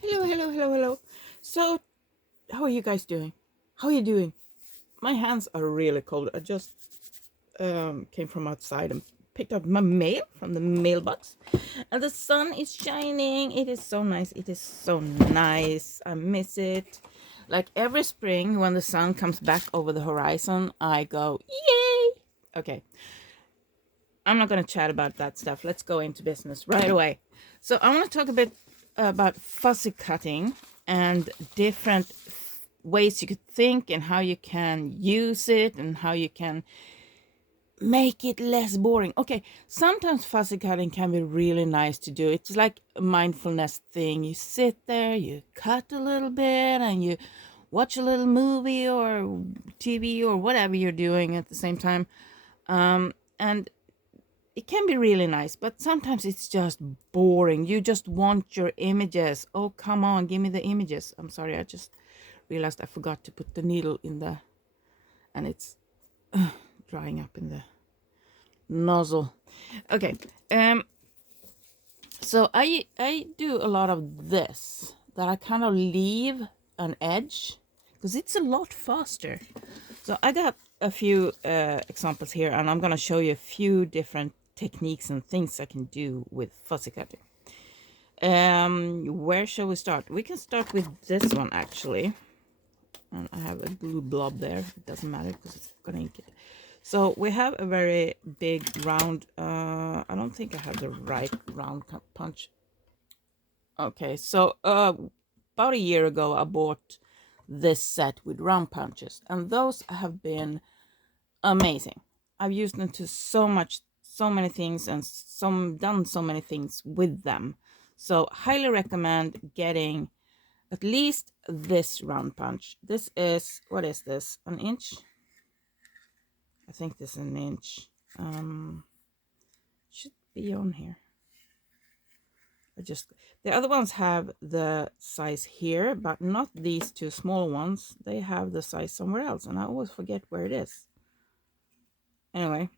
Hello, hello, hello, hello. So, how are you guys doing? How are you doing? My hands are really cold. I just came from outside and picked up my mail from the mailbox, and the sun is shining. It is so nice. It is so nice. I miss it. Like every spring, when the sun comes back over the horizon, I go, yay! Okay, I'm not going to chat about that stuff. Let's go into business right away. So I want to talk a bit about fussy cutting and different ways you could think and how you can use it and how you can make it less boring. Okay, sometimes fussy cutting can be really nice to do. It's like a mindfulness thing. You sit there, you cut a little bit, and you watch a little movie or TV or whatever you're doing at the same time. And it can be really nice, but sometimes it's just boring. You just want your images. Oh, come on, give me the images. I'm sorry, I just realized I forgot to put the needle in the, and it's drying up in the nozzle. Okay, so I do a lot of this, that I kind of leave an edge because it's a lot faster. So I got a few examples here, and I'm gonna show you a few different techniques and things I can do with fussy cutting. Where shall we start? We can start with this one actually. And I have a blue blob there. It doesn't matter because it's gonna ink it. So we have a very big round. I don't think I have the right round punch. Okay, so about a year ago I bought this set with round punches, and those have been amazing. I've used them to so many things, and done so many things with them. So highly recommend getting at least this round punch. This is, what is this? An inch? I think this is an inch. Should be on here. The other ones have the size here, but not these two small ones. They have the size somewhere else, and I always forget where it is. Anyway,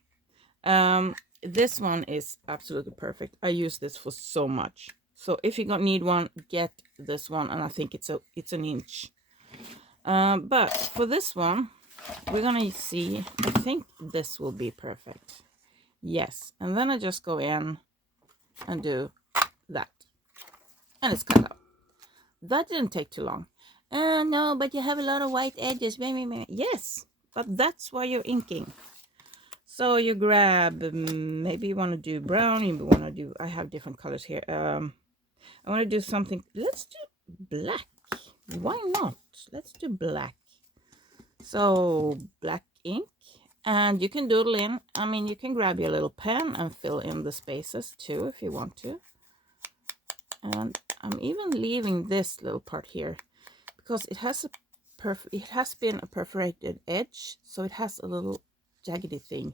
this one is absolutely perfect. I use this for so much. So if you don't need one, get this one, and I think it's an inch. But for this one, we're gonna see. I think this will be perfect. Yes, and then I just go in and do that, and it's cut out. That didn't take too long. No, but you have a lot of white edges. Yes, but that's why you're inking. So you grab, maybe you want to do brown, you want to do, I have different colors here. I want to do something, let's do black. Why not? Let's do black. So black ink, and you can doodle in. I mean, you can grab your little pen and fill in the spaces too if you want to. And I'm even leaving this little part here because it has been a perforated edge, so it has a little jaggedy thing,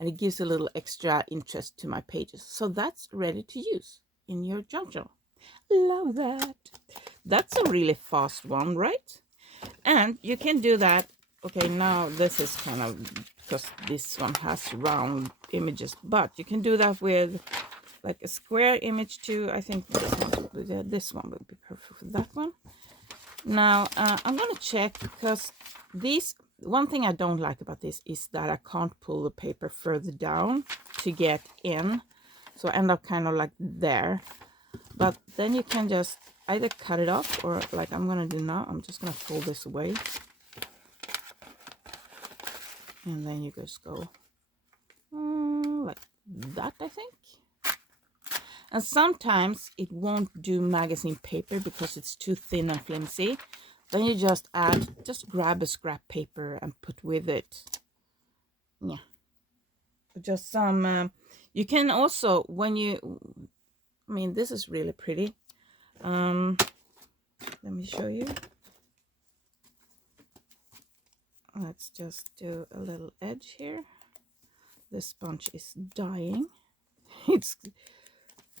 and it gives a little extra interest to my pages. So that's ready to use in your journal. Love that. That's a really fast one, right? And you can do that. Okay, now this is kind of, because this one has round images, but you can do that with like a square image too. I think this one would be perfect for that one. Now I'm gonna check, because one thing I don't like about this is that I can't pull the paper further down to get in, so I end up kind of like there. But then you can just either cut it off, or like I'm gonna do now, I'm just gonna fold this away, and then you just go like that, I think. And sometimes it won't do magazine paper because it's too thin and flimsy. Then you just grab a scrap paper and put with it. Yeah. Just some, you can also, I mean, this is really pretty. Let me show you. Let's just do a little edge here. The sponge is dying. It's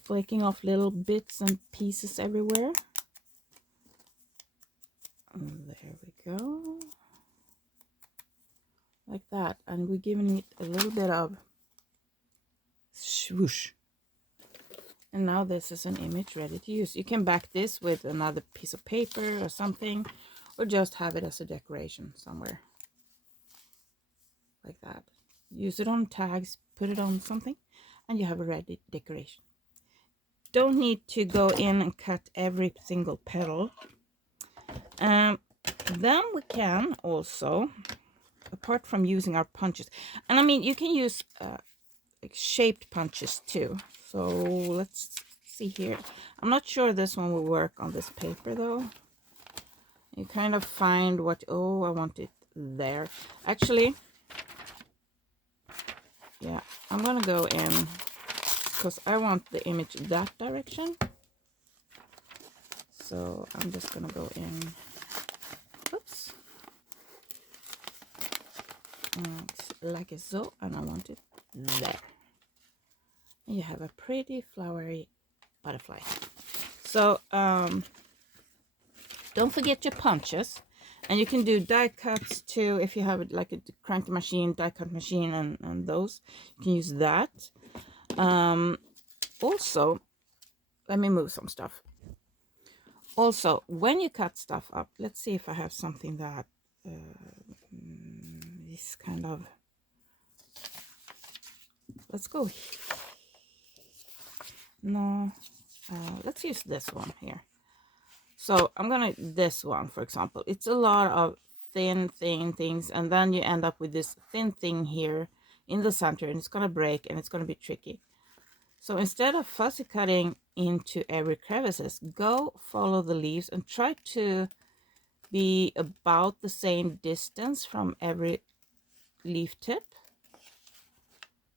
flaking off little bits and pieces everywhere. And there we go. Like that. And we're giving it a little bit of swoosh. And now this is an image ready to use. You can back this with another piece of paper or something, or just have it as a decoration somewhere. Like that. Use it on tags, put it on something, and you have a ready decoration. Don't need to go in and cut every single petal. Then we can also, apart from using our punches, and I mean you can use like shaped punches too. So let's see here. I'm not sure this one will work on this paper though. You kind of find what, oh, I want it there. Actually, yeah, I'm gonna go in because I want the image that direction. So I'm just gonna go in, oops, like so, and I want it there. And you have a pretty flowery butterfly. So don't forget your punches, and you can do die cuts too if you have it like a cranky machine, die cut machine, and those you can use that. Also, let me move some stuff. Also, when you cut stuff up, let's see if I have something that is kind of, let's go, no, let's use this one here. So I'm gonna, this one for example, it's a lot of thin things, and then you end up with this thin thing here in the center, and it's gonna break and it's gonna be tricky. So instead of fussy cutting into every crevices, go follow the leaves and try to be about the same distance from every leaf tip.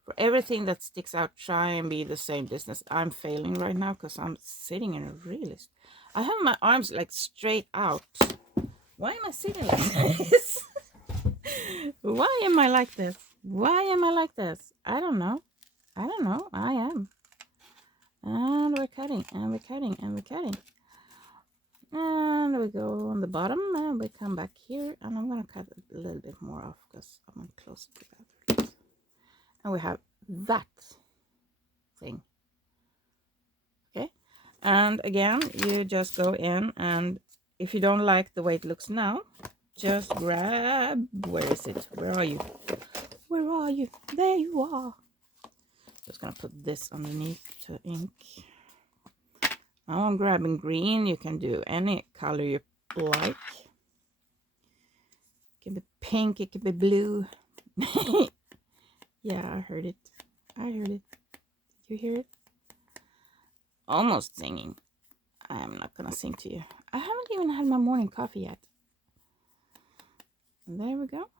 For everything that sticks out, try and be the same distance. I'm failing right now because I'm sitting in a really, I have my arms like straight out. Why am I sitting like this? Why am I like this? Why am I like this? I don't know. I don't know. I am. And we're cutting, and we're cutting, and we're cutting. And we go on the bottom, and we come back here, and I'm gonna cut a little bit more off because I want closer to that. And we have that thing. Okay, and again, you just go in, and if you don't like the way it looks now, just grab, where is it? Where are you? Where are you? There you are. Just gonna put this underneath to ink. Now I'm grabbing green. You can do any color you like. It can be pink, it can be blue. Yeah, I heard it. I heard it. Did you hear it? Almost singing. I'm not gonna sing to you. I haven't even had my morning coffee yet. And there we go.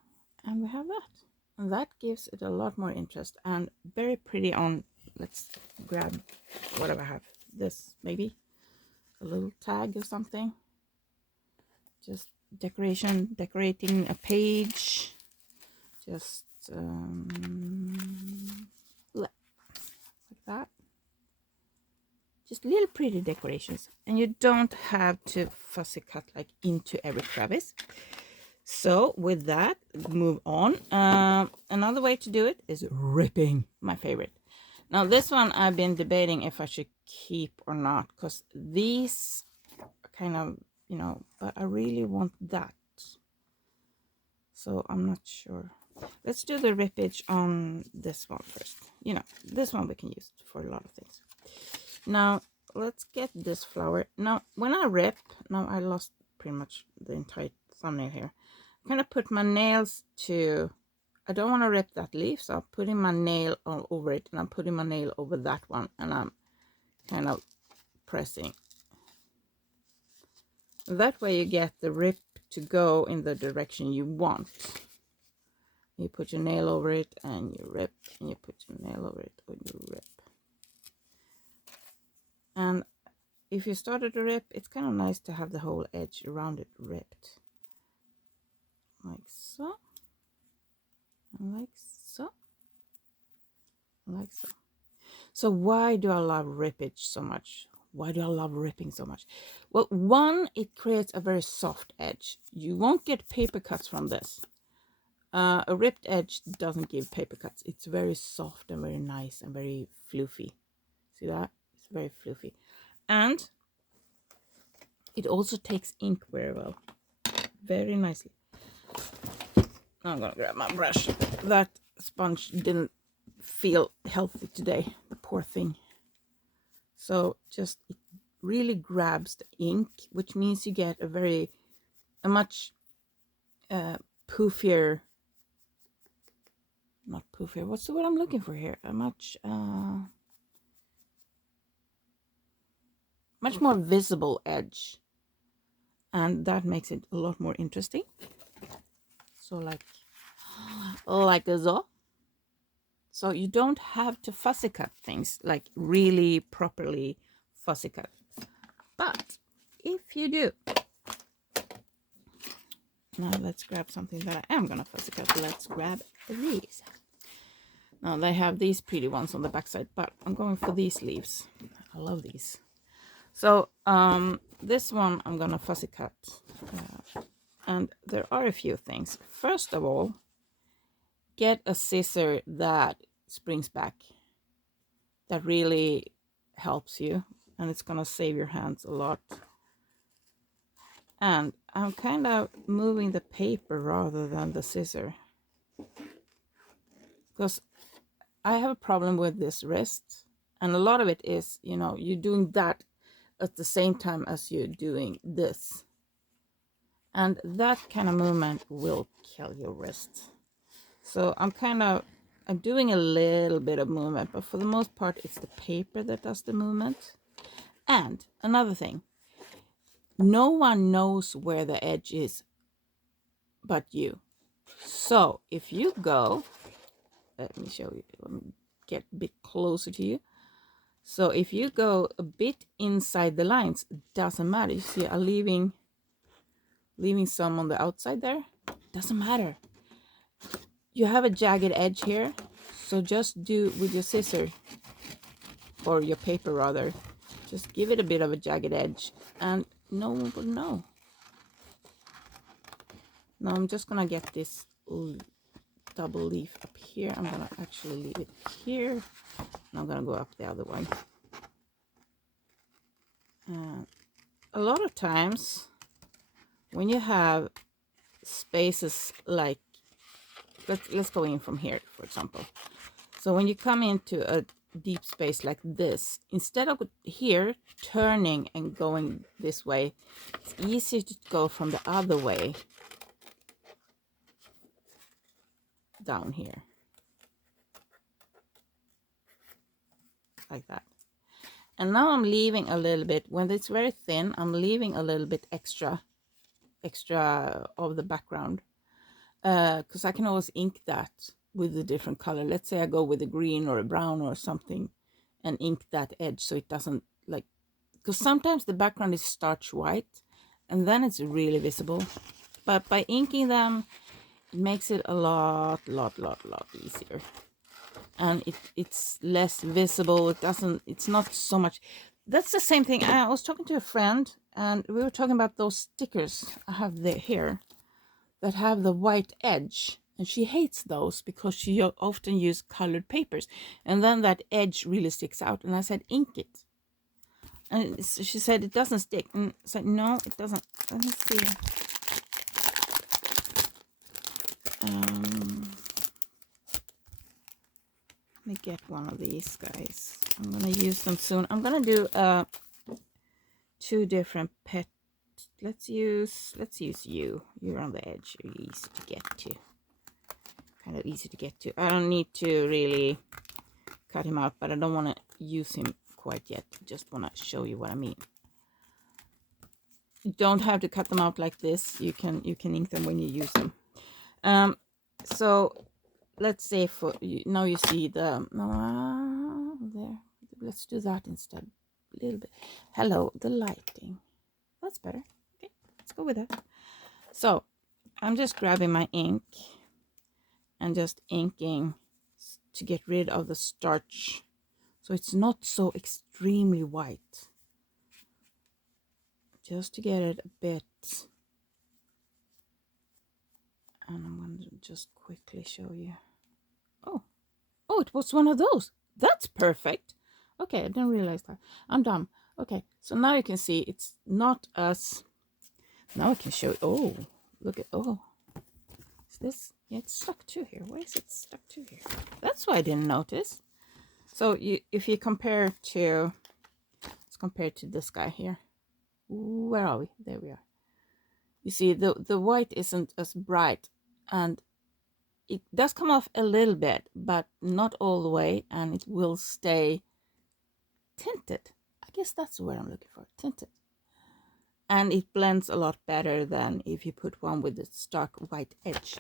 And we have that. And that gives it a lot more interest and very pretty on, let's grab whatever I have. This, maybe a little tag or something. Just decorating a page. Just like that. Just little pretty decorations. And you don't have to fussy cut like into every crevice. So with that, move on. Another way to do it is ripping, my favorite. Now this one I've been debating if I should keep or not, because these are kind of, you know, but I really want that. So I'm not sure. Let's do the rippage on this one first. You know, this one we can use for a lot of things. Now let's get this flower. Now when I rip, now I lost pretty much the entire thumbnail here. I'm gonna put my nails to, I don't want to rip that leaf, so I'm putting my nail all over it, and I'm putting my nail over that one, and I'm kind of pressing. That way you get the rip to go in the direction you want. You put your nail over it and you rip, and you put your nail over it and you rip. And if you started to rip, it's kind of nice to have the whole edge around it ripped. Like so. Like so. Like so. So why do I love rippage so much? Why do I love ripping so much? Well, one, it creates a very soft edge. You won't get paper cuts from this. A ripped edge doesn't give paper cuts. It's very soft and very nice and very fluffy. See that? It's very fluffy. And it also takes ink very well. Very nicely. Now I'm gonna grab my brush. That sponge didn't feel healthy today, the poor thing. So just it really grabs the ink, which means you get a much poofier, not poofier, what's the word I'm looking for here? A much more visible edge, and that makes it a lot more interesting. So like so. So you don't have to fussy cut things, like really properly fussy cut. But if you do, now let's grab something that I am gonna fussy cut. Let's grab these. Now they have these pretty ones on the backside, but I'm going for these leaves. I love these. So this one I'm gonna fussy cut, and there are a few things. First of all, get a scissor that springs back. That really helps you, and it's gonna save your hands a lot. And I'm kind of moving the paper rather than the scissor, because I have a problem with this wrist, and a lot of it is, you know, you're doing that at the same time as you're doing this, and that kind of movement will kill your wrist. So I'm doing a little bit of movement, but for the most part it's the paper that does the movement. And another thing, no one knows where the edge is but you. So if you go, let me show you, let me get a bit closer to you. So if you go a bit inside the lines, it doesn't matter. You see, I'm leaving some on the outside there. Doesn't matter. You have a jagged edge here, so just do with your scissor, or your paper rather, just give it a bit of a jagged edge and no one will know. Now I'm just gonna get this double leaf up here. I'm gonna actually leave it here, and I'm gonna go up the other one. A lot of times when you have spaces like, let's go in from here, for example. So when you come into a deep space like this, instead of here turning and going this way, it's easier to go from the other way down here, like that. And now I'm leaving a little bit, when it's very thin, I'm leaving a little bit extra of the background, because I can always ink that with a different color. Let's say I go with a green or a brown or something and ink that edge so it doesn't, like, because sometimes the background is starch white and then it's really visible, but by inking them it makes it a lot easier, and it's less visible. It's not so much. That's the same thing. I was talking to a friend and we were talking about those stickers I have here that have the white edge, and she hates those because she often uses colored papers, and then that edge really sticks out. And I said, ink it. And she said it doesn't stick. And I said, no, it doesn't. Let me see. Let me get one of these guys. I'm gonna use them soon. I'm gonna do two different pet. Let's use you. You're on the edge. You're easy to get to. Kind of easy to get to. I don't need to really cut him out, but I don't want to use him quite yet. Just want to show you what I mean. You don't have to cut them out like this. You can ink them when you use them. So let's say for now you see the there. Let's do that instead. A little bit. Hello, the lighting. That's better. Okay, let's go with that. So I'm just grabbing my ink and just inking to get rid of the starch, so it's not so extremely white, just to get it a bit. And I'm going to just quickly show you. Oh, it was one of those. That's perfect. Okay, I didn't realize that. I'm dumb. Okay, so now you can see it's not as... Now I can show it. Oh, look at... Oh, is this... Yeah, it's stuck to here. Why is it stuck to here? That's why I didn't notice. So if you compare to... Let's compare to this guy here. Where are we? There we are. You see, the white isn't as bright, and it does come off a little bit, but not all the way, and it will stay tinted. I guess that's what I'm looking for, tinted. And it blends a lot better than if you put one with the stark white edge.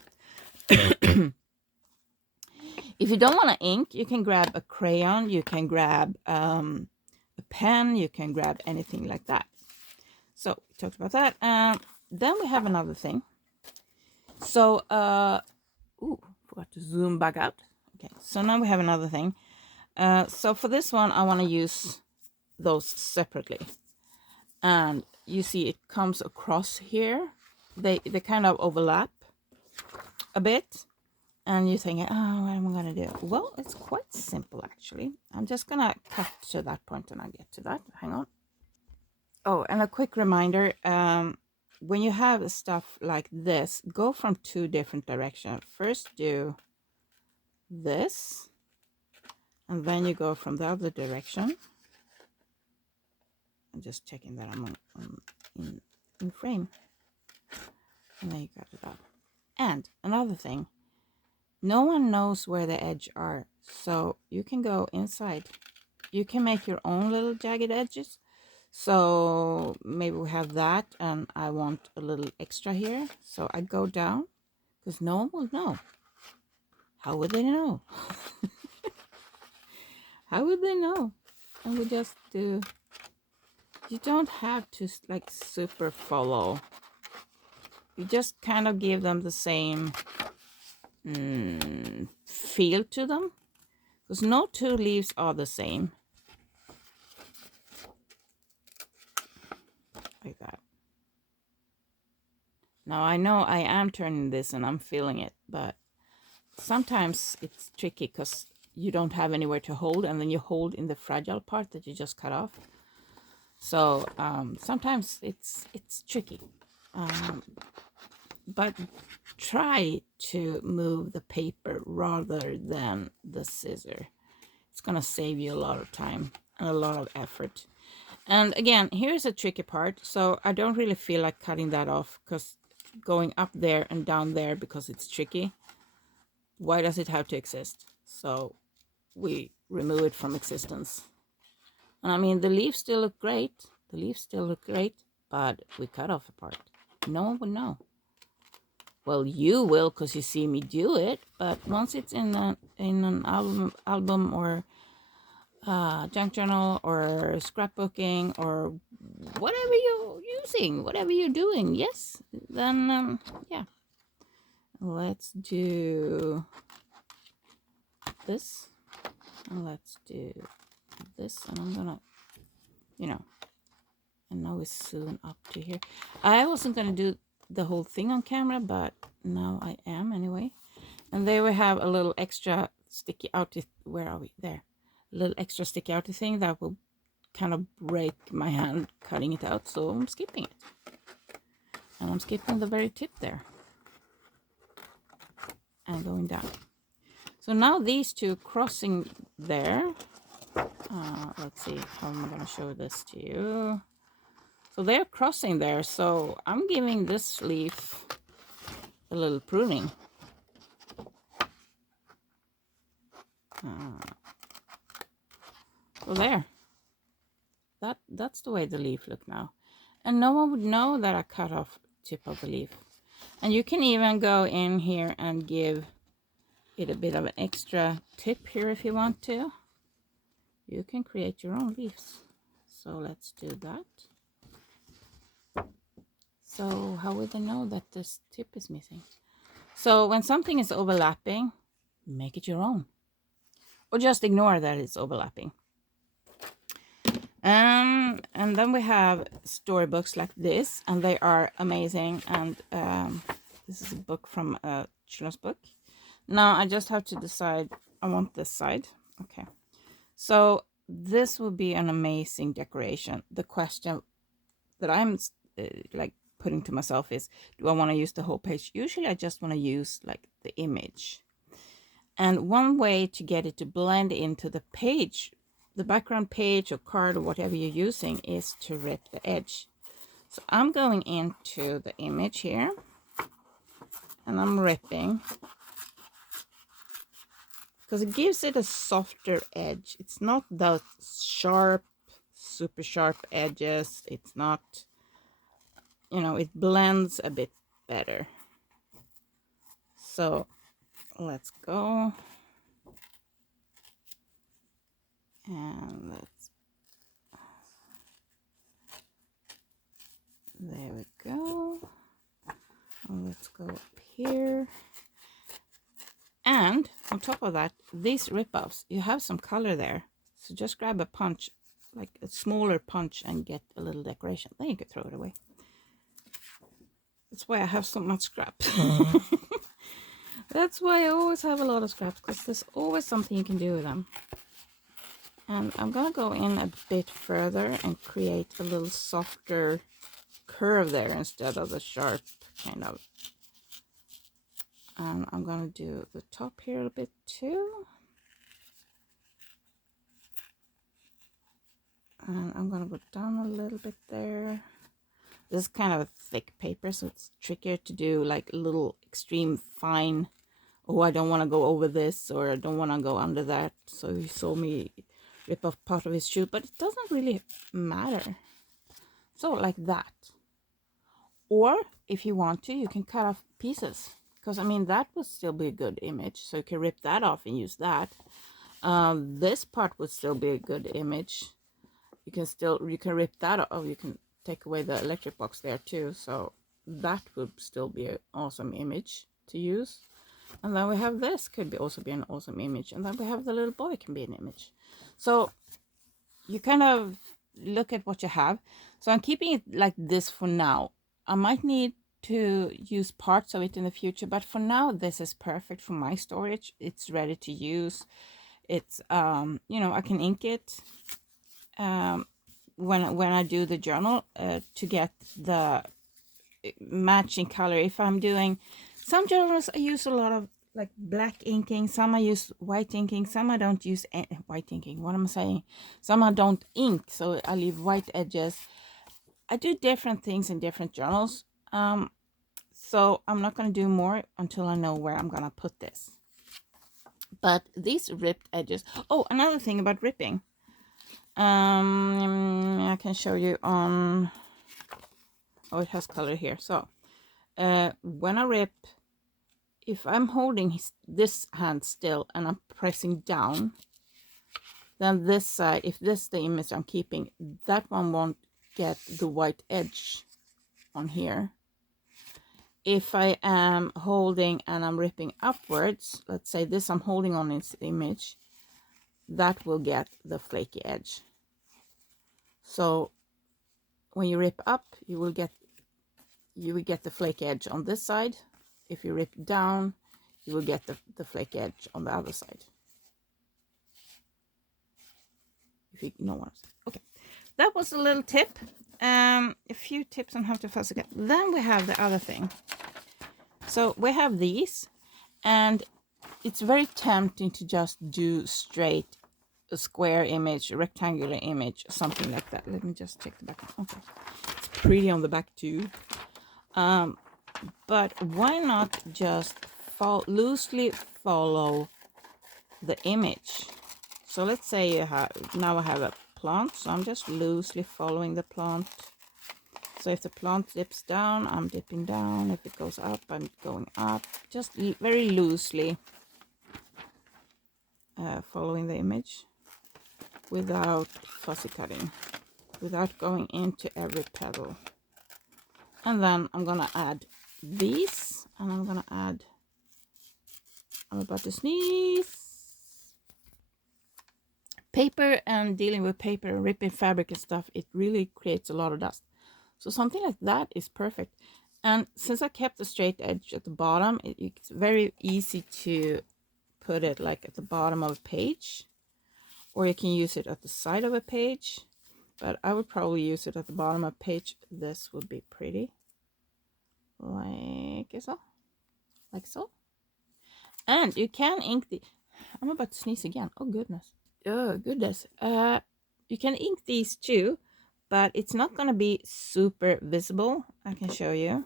If you don't want to ink, you can grab a crayon, you can grab a pen, you can grab anything like that. So we talked about that. Then we have another thing. So, forgot to zoom back out. Okay, so now we have another thing. So for this one, I want to use those separately. And you see it comes across here. They kind of overlap a bit. And you're thinking, oh, what am I going to do? Well, it's quite simple, actually. I'm just going to cut to that point and I'll get to that. Hang on. Oh, and a quick reminder. When you have stuff like this, go from two different directions. First do this. And then you go from the other direction. I'm just checking that I'm in frame. And then you got it up. And another thing. No one knows where the edges are, so you can go inside. You can make your own little jagged edges. So maybe we have that, and I want a little extra here. So I go down, because no one will know. How would they know? How would they know? And we just do... You don't have to like super follow. You just kind of give them the same... feel to them, because no two leaves are the same. Like that. Now I know I am turning this and I'm feeling it, but sometimes it's tricky because you don't have anywhere to hold, and then you hold in the fragile part that you just cut off. So sometimes it's tricky. But try to move the paper rather than the scissor. It's gonna save you a lot of time and a lot of effort. And again, here's a tricky part. So I don't really feel like cutting that off, because going up there and down there, because it's tricky. Why does it have to exist? So we remove it from existence. And I mean, the leaves still look great. The leaves still look great, but we cut off a part. No one would know. Well, you will, because you see me do it. But once it's in an album or junk journal or scrapbooking or whatever you're using, whatever you're doing, yes, then yeah. Let's do this, and let's do this, and I'm gonna, and now it's soon up to here. I wasn't gonna do the whole thing on camera, but now I am anyway. And there we have a little extra sticky out. Where are we? There. A little extra sticky out thing that will kind of break my hand cutting it out, so I'm skipping it. And I'm skipping the very tip there. And going down. So now these two crossing there. Let's see, how am I going to show this to you? So they're crossing there, so I'm giving this leaf a little pruning. So there. That's the way the leaf look now. And no one would know that I cut off tip of the leaf. And you can even go in here and give it a bit of an extra tip here if you want to. You can create your own leaves. So let's do that. So how would they know that this tip is missing? So when something is overlapping, make it your own. Or just ignore that it's overlapping. And then we have storybooks like this, and they are amazing. And this is a book from a children's book. Now I just have to decide. I want this side. Okay. So this would be an amazing decoration. The question that I'm like putting to myself is, do I want to use the whole page? Usually I just want to use like the image. And one way to get it to blend into the page, the background page or card or whatever you're using, is to rip the edge. So I'm going into the image here and I'm ripping because it gives it a softer edge. It's not the sharp, super sharp edges. It's not, you know, it blends a bit better. So let's go and there we go. Let's go up here. And on top of that, these rip-offs, you have some color there. So just grab a punch, like a smaller punch, and get a little decoration. Then you can throw it away. That's why I have so much scrap. That's why I always have a lot of scraps, because there's always something you can do with them. And I'm going to go in a bit further and create a little softer curve there instead of the sharp kind of. And I'm going to do the top here a bit too. And I'm going to go down a little bit there. This is kind of a thick paper, so it's trickier to do like a little extreme fine. Oh, I don't want to go over this, or I don't want to go under that. So you saw me rip off part of his shoe, but it doesn't really matter. So like that. Or if you want to, you can cut off pieces, because I mean that would still be a good image. So you can rip that off and use that. This part would still be a good image. You can rip that off. Oh, you can take away the electric box there too. So that would still be an awesome image to use. And then we have this, could be also be an awesome image. And then we have the little boy, can be an image. So you kind of look at what you have. So I'm keeping it like this for now. I might need to use parts of it in the future, but for now this is perfect for my storage. It's ready to use. It's you know, I can ink it when I do the journal to get the matching color. If I'm doing some journals, I use a lot of like black inking, some I use white inking, some I don't use white inking. What am I saying? Some I don't ink, so I leave white edges. I do different things in different journals. So I'm not going to do more until I know where I'm going to put this. But these ripped edges. Oh, another thing about ripping. I can show you on. Oh, it has color here. So when I rip, if I'm holding this hand still and I'm pressing down, then this side, if this is the image I'm keeping, that one won't get the white edge on here. If I am holding and I'm ripping upwards, let's say this I'm holding on this image, that will get the flaky edge. So when you rip up, you will get the flaky edge on this side. If you rip down, you will get the flaky edge on the other side. If you know what I'm saying. Okay, that was a little tip. A few tips on how to fussy cut. Then we have the other thing. So we have these, and it's very tempting to just do straight a square image, a rectangular image, something like that. Let me just check the back. Okay, it's pretty on the back too. But why not just loosely follow the image? So let's say now I have a plant, so I'm just loosely following the plant. So if the plant dips down, I'm dipping down. If it goes up, I'm going up. Just very loosely following the image without fussy cutting, without going into every petal. And then I'm gonna add these, and I'm gonna add, I'm about to sneeze. Paper, and dealing with paper and ripping fabric and stuff, it really creates a lot of dust. So something like that is perfect. And since I kept the straight edge at the bottom, it's very easy to put it like at the bottom of a page, or you can use it at the side of a page, but I would probably use it at the bottom of a page. This would be pretty, like so, like so. And you can ink the, I'm about to sneeze again. Oh goodness. Oh goodness. You can ink these too, but it's not gonna be super visible. I can show you.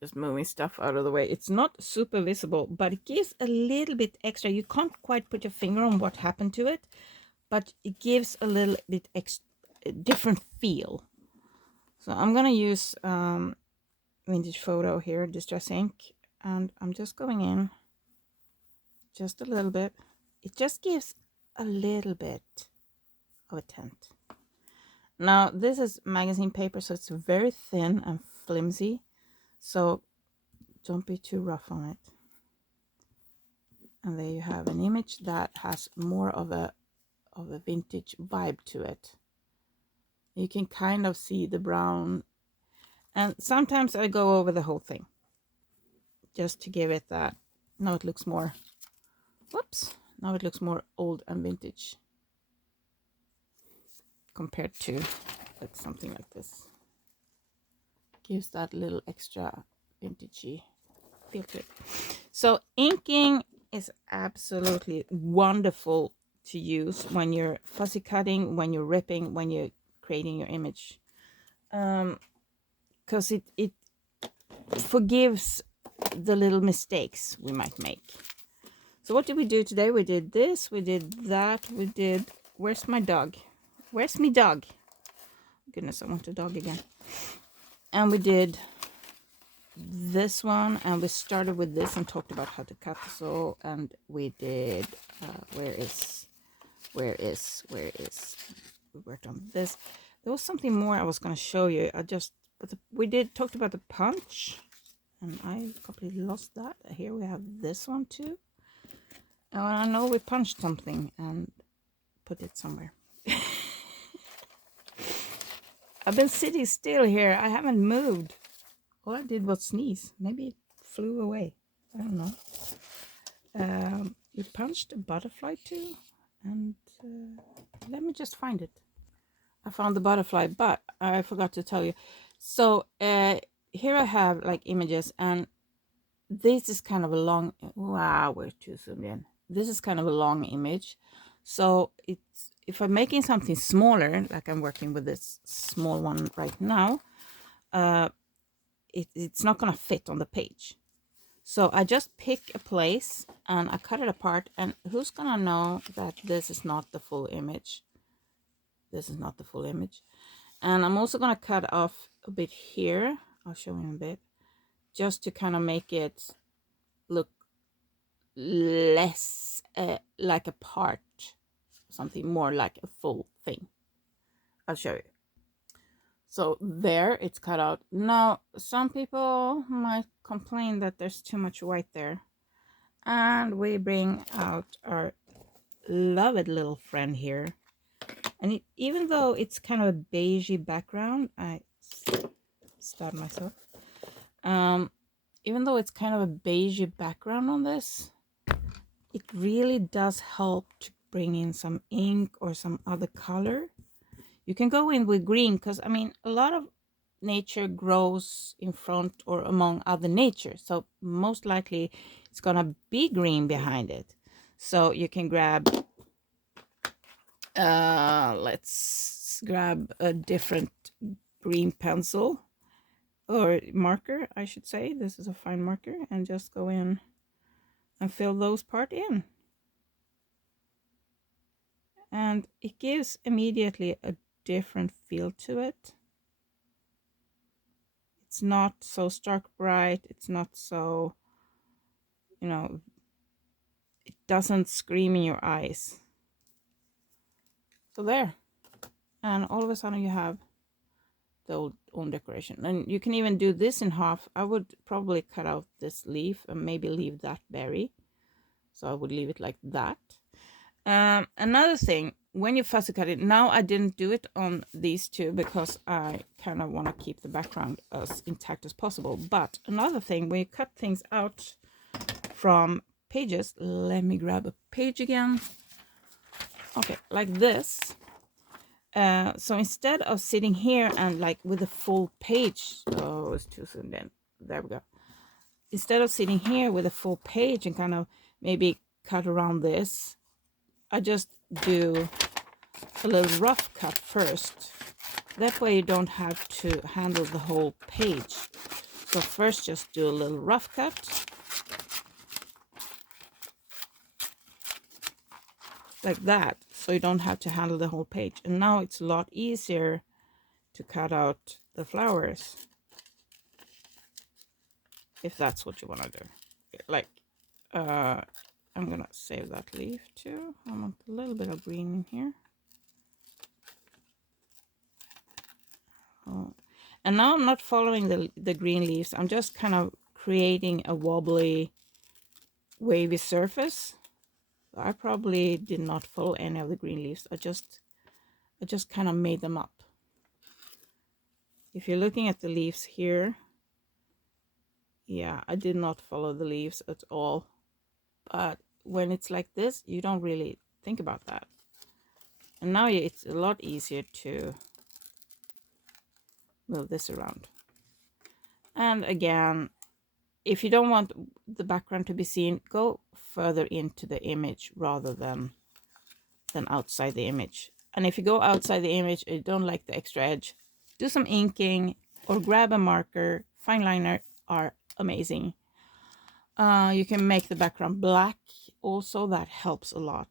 Just moving stuff out of the way. It's not super visible, but it gives a little bit extra. You can't quite put your finger on what happened to it, but it gives a little bit different feel. So I'm gonna use vintage photo here, distress ink, and I'm just going in just a little bit. It just gives a little bit of a tint. Now this is magazine paper, so it's very thin and flimsy, so don't be too rough on it. And there you have an image that has more of a vintage vibe to it. You can kind of see the brown, and sometimes I go over the whole thing just to give it that. Now it looks more, whoops, now it looks more old and vintage compared to like something like this. Gives that little extra vintagey feel to it. So inking is absolutely wonderful to use when you're fussy cutting, when you're ripping, when you're creating your image, because it forgives the little mistakes we might make. So what did we do today? We did this, we did that, we did, where's my dog? Where's me dog? Goodness, I want a dog again. And we did this one, and we started with this and talked about how to cut. So, and we did where is we worked on this. There was something more I was going to show you. We talked about the punch, and I completely lost that. Here we have this one too, and I know we punched something and put it somewhere. I've been sitting still here. I haven't moved. All I did was sneeze. Maybe it flew away. I don't know. We punched a butterfly too. And let me just find it. I found the butterfly, but I forgot to tell you. So here I have like images, and this is kind of a long, wow, we're too zoomed in. This is kind of a long image. So it's, if I'm making something smaller, like I'm working with this small one right now, it's not going to fit on the page. So I just pick a place and I cut it apart, and who's going to know that this is not the full image? This is not the full image. And I'm also going to cut off a bit here. I'll show you in a bit, just to kind of make it look less like a part, something more like a full thing. I'll show you. So there, it's cut out. Now, some people might complain that there's too much white there. And we bring out our loved little friend here. And even though it's kind of a beigey background, I stabbed myself. Even though it's kind of a beigey background on this, it really does help to bring in some ink or some other color. You can go in with green, because I mean, a lot of nature grows in front or among other nature, so most likely it's gonna be green behind it. So you can grab let's grab a different green pencil or marker, I should say. This is a fine marker, and just go in and fill those part in, and it gives immediately a different feel to it. It's not so stark bright, it's not so, you know, it doesn't scream in your eyes. So there, and all of a sudden you have the own decoration. And you can even do this in half. I would probably cut out this leaf and maybe leave that berry, so I would leave it like that. Another thing, when you fussy cut it, now I didn't do it on these two because I kind of want to keep the background as intact as possible. But another thing, when you cut things out from pages. Let me grab a page again. Okay, like this. So instead of sitting here and like with a full page, oh, it's too soon then. There we go. Instead of sitting here with a full page and kind of maybe cut around this, I just do a little rough cut first. That way you don't have to handle the whole page. So first just do a little rough cut. Like that, so you don't have to handle the whole page. And now it's a lot easier to cut out the flowers, if that's what you want to do. Like, I'm gonna save that leaf too. I want a little bit of green in here. Oh. And now I'm not following the green leaves. I'm just kind of creating a wobbly, wavy surface. I probably did not follow any of the green leaves. I just kind of made them up. If you're looking at the leaves here, yeah, I did not follow the leaves at all. But when it's like this, you don't really think about that. And now it's a lot easier to move this around. And again, if you don't want the background to be seen, go further into the image rather than outside the image. And if you go outside the image and you don't like the extra edge, do some inking or grab a marker. Fine liner are amazing. You can make the background black also. That helps a lot.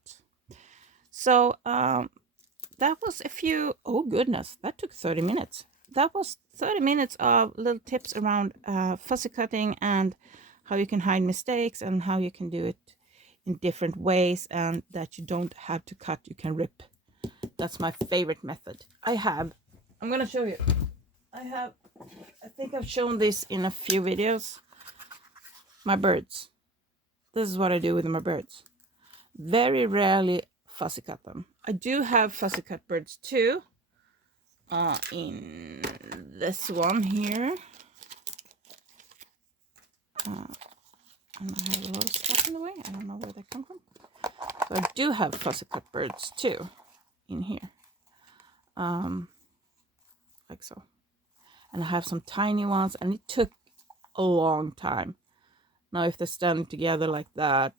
So that was a few, oh goodness, that took 30 minutes. That was 30 minutes of little tips around fussy cutting and how you can hide mistakes and how you can do it in different ways and that you don't have to cut, you can rip. That's my favorite method. I'm going to show you. I think I've shown this in a few videos. My birds. This is what I do with my birds. Very rarely fussy cut them. I do have fussy cut birds too. In this one here. And I have a lot of stuff in the way. I don't know where they come from. So I do have fussy cut birds too in here. Like so. And I have some tiny ones, and it took a long time. Now if they're standing together like that,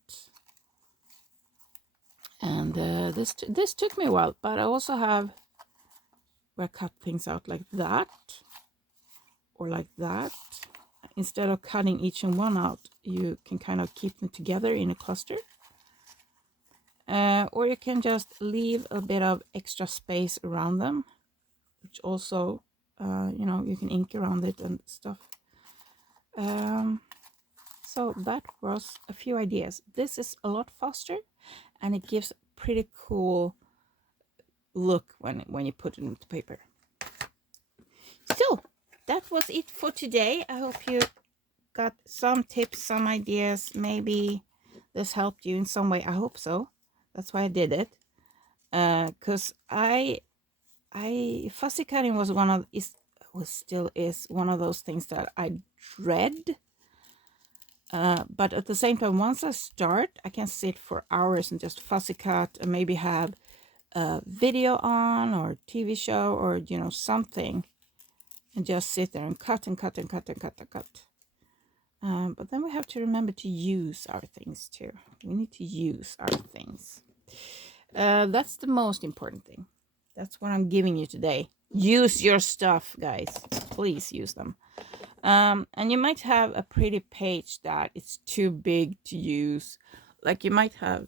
and this took me a while, but I also have where I cut things out like that or like that. Instead of cutting each and one out, you can kind of keep them together in a cluster, or you can just leave a bit of extra space around them, which also you know, you can ink around it and stuff. So that was a few ideas. This is a lot faster and it gives a pretty cool look when you put it into paper. So that was it for today. I hope you got some tips, some ideas. Maybe this helped you in some way. I hope so. That's why I did it. Because fussy cutting was still is one of those things that I dread. But at the same time, once I start, I can sit for hours and just fussy cut and maybe have a video on or TV show or, you know, something, and just sit there and cut and cut and cut and cut and cut. But then we have to remember to use our things too. We need to use our things. That's the most important thing. That's what I'm giving you today. Use your stuff, guys. Please use them. And you might have a pretty page that it's too big to use. Like you might have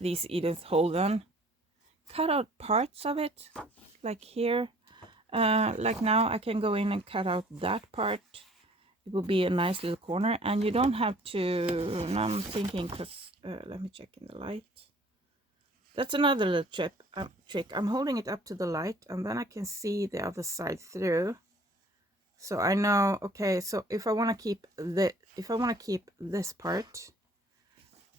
these Edith Holden. Cut out parts of it, like here. Like now I can go in and cut out that part. It will be a nice little corner, and you don't have to. Now I'm thinking, because let me check in the light. That's another little trick. I'm holding it up to the light, and then I can see the other side through. So I know, okay, so if I want to keep this part,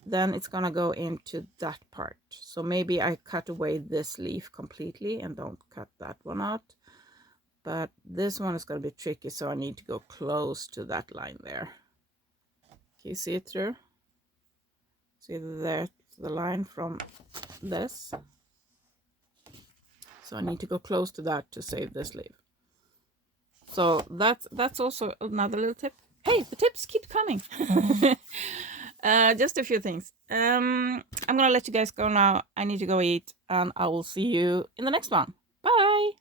then it's gonna go into that part. So maybe I cut away this leaf completely and don't cut that one out. But this one is gonna be tricky, so I need to go close to that line there. Can you see it through? See, there's the line from this. So I need to go close to that to save the sleeve. So that's also another little tip. Hey, the tips keep coming. Just a few things. I'm gonna let you guys go now. I need to go eat, and I will see you in the next one. Bye.